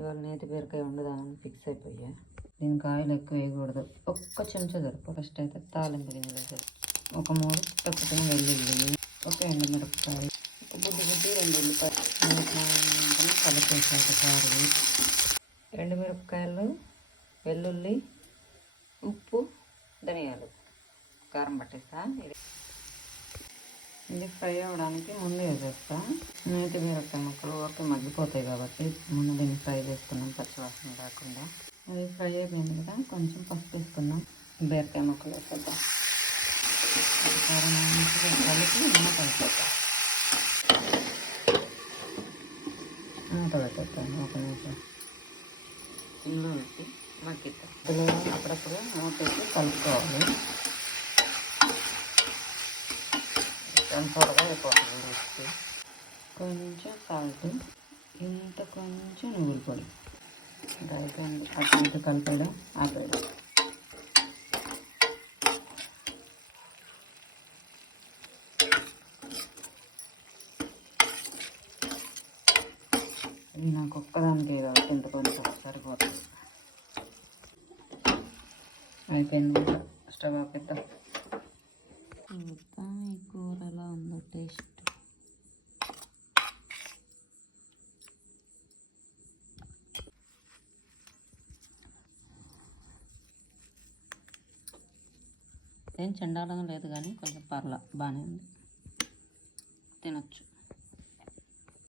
ఇవాళ నేతి బీరకాయ వండుదామని ఫిక్స్ అయిపోయా. దీనికి ఆయిల్ ఎక్కువ వేయకూడదు, ఒక్క చెంచా సరిపో. ఫస్ట్ అయితే తాలింపు గింజలు వేసేది, ఒక 3 తక్కువ వెల్లుల్లి, ఒక ఎండుమిరపకాయ, ఒక బుడ్డి 2 ఉల్లిపాయలు కలిపేసాక ఒకసారి ఎండుమిరపకాయలు, వెల్లుల్లి, ఉప్పు, ధనియాలు, కారం పట్టేస్తా. ఇది ఫ్రై అవ్వడానికి ముందు వేసేస్తా. నేతి బీరకాయ ముక్కలు ఓకే మగ్గిపోతాయి కాబట్టి ముందు దీన్ని ఫ్రై చేసుకున్నాం పచ్చివాసన రాకుండా. అది ఫ్రై అయిపోయింది కదా, కొంచెం పసుపు వేసుకున్నాం. బీరకాయ ముక్కలు వేసేద్దాం. కలిపి మూత పెట్టేద్దాం. మూత పెట్టేద్దాం ఒక నిమిషం. ఇందులో పెట్టి మగ్గిద్దాం. ఇందులో అప్పుడప్పుడు మూత వేసి కలుపుకోవాలి. త్వరగా అయిపోతుంది రెసిపీ. కొంచెం సాల్ట్, ఇంత కొంచెం నువ్వుల పొడి. ఇంకా అయిపోయింది. అటు ఇటు కలిపేయడం ఆపేయడం. ఇది నాకు ఒక్కదానికి కాబట్టి ఇంత కొంచెం సరిపోతుంది. అయిపోయింది. స్టవ్ ఆపేద్దాం. ఈ కూర ఎలా ఉందో టేస్ట్. ఏం చండాలంగా లేదు కానీ కొంచెం బాగానే ఉంది, తినొచ్చు.